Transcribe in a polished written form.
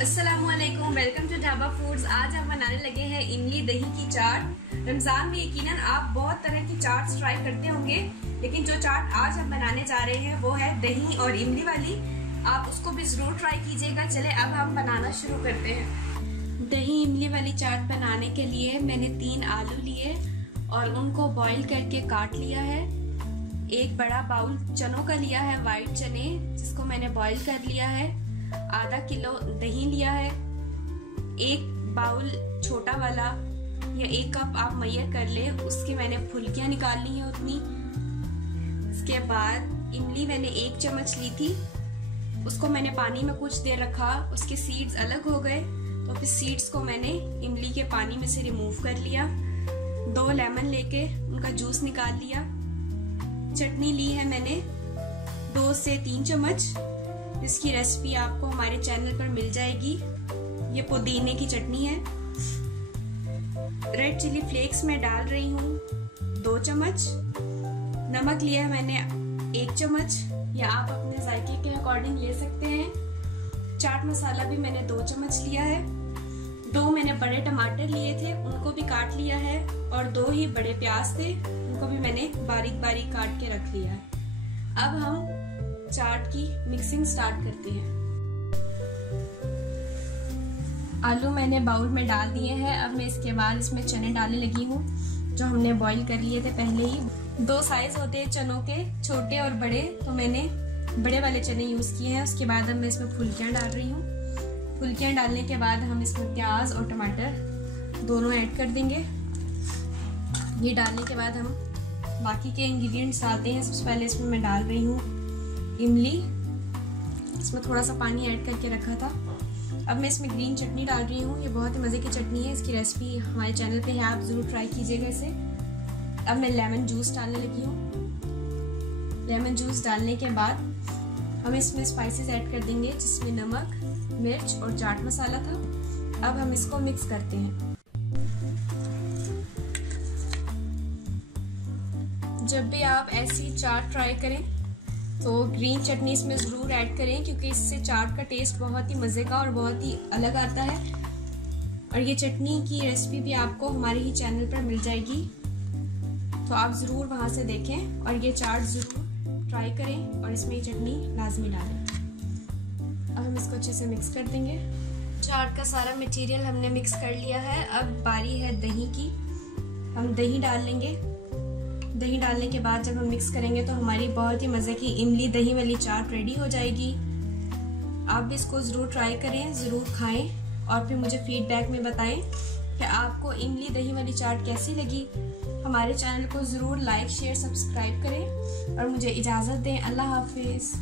अस्सलामुअलैकुम, welcome to dhaba foods. आज हम बनाने लगे हैं इमली दही की चाट। रमजान में यकीनन आप बहुत तरह की चाट्स ट्राई करते होंगे, लेकिन जो चाट आज हम बनाने जा रहे हैं वो है दही और इमली वाली। आप उसको भी जरूर ट्राई कीजिएगा। चले अब हम बनाना शुरू करते हैं। दही इमली वाली चाट बनाने के लिए मैंने 3 आलू लिए और उनको बॉईल करके काट लिया है। एक बड़ा बाउल चनों का लिया है, वाइट चने, जिसको मैंने बॉईल कर लिया है। आधा किलो दही लिया है। एक बाउल छोटा वाला या 1 कप आप मैयर कर ले, उसकी मैंने फुल्कियां निकाल ली हैं उतनी। इसके बाद इमली मैंने 1 चम्मच ली थी, उसको मैंने पानी में कुछ देर रखा, उसके सीड्स अलग हो गए तो फिर सीड्स को मैंने इमली के पानी में से रिमूव कर लिया। 2 लेमन लेके उनका जूस निकाल लिया। चटनी ली है मैंने 2 से 3 चम्मच, जिसकी रेसिपी आपको हमारे चैनल पर मिल जाएगी। ये पुदीने की चटनी है। रेड चिली फ्लेक्स में डाल रही हूँ 2 चम्मच। नमक लिया है मैंने 1 चम्मच, या आप अपने जायके के अकॉर्डिंग ले सकते हैं। चाट मसाला भी मैंने 2 चम्मच लिया है। 2 मैंने बड़े टमाटर लिए थे, उनको भी काट लिया है, और 2 ही बड़े प्याज थे, उनको भी मैंने बारीक बारीक काट के रख लिया है। अब हम चाट की मिक्सिंग स्टार्ट करते हैं। आलू मैंने बाउल में डाल दिए हैं। अब मैं इसके बाद इसमें चने डालने लगी हूँ, जो हमने बॉईल कर लिए थे पहले ही। 2 साइज होते हैं चनों के, छोटे और बड़े, तो मैंने बड़े वाले चने यूज किए हैं। उसके बाद अब मैं इसमें फुल्कियाँ डाल रही हूँ। फुल्कियाँ डालने के बाद हम इसमें प्याज और टमाटर दोनों ऐड कर देंगे। ये डालने के बाद हम बाकी के इंग्रेडिएंट्स डालते हैं। सबसे पहले इसमें मैं डाल रही हूँ इमली, इसमें थोड़ा सा पानी ऐड करके रखा था। अब मैं इसमें ग्रीन चटनी डाल रही हूँ। ये बहुत ही मज़े की चटनी है, इसकी रेसिपी हमारे चैनल पे है, आप ज़रूर ट्राई कीजिएगा इसे। अब मैं लेमन जूस डालने लगी हूँ। लेमन जूस डालने के बाद हम इसमें स्पाइसेस ऐड कर देंगे, जिसमें नमक, मिर्च और चाट मसाला था। अब हम इसको मिक्स करते हैं। जब भी आप ऐसी चाट ट्राई करें तो ग्रीन चटनी इसमें ज़रूर ऐड करें, क्योंकि इससे चाट का टेस्ट बहुत ही मज़े का और बहुत ही अलग आता है। और ये चटनी की रेसिपी भी आपको हमारे ही चैनल पर मिल जाएगी, तो आप ज़रूर वहाँ से देखें और ये चाट ज़रूर ट्राई करें और इसमें ये चटनी लाजमी डालें। अब हम इसको अच्छे से मिक्स कर देंगे। चाट का सारा मटेरियल हमने मिक्स कर लिया है। अब बारी है दही की। हम दही डाल लेंगे। दही डालने के बाद जब हम मिक्स करेंगे तो हमारी बहुत ही मज़े की इमली दही वाली चाट रेडी हो जाएगी। आप भी इसको ज़रूर ट्राई करें, ज़रूर खाएं और फिर मुझे फीडबैक में बताएं कि आपको इमली दही वाली चाट कैसी लगी। हमारे चैनल को ज़रूर लाइक, शेयर, सब्सक्राइब करें और मुझे इजाज़त दें। अल्लाह हाफिज़।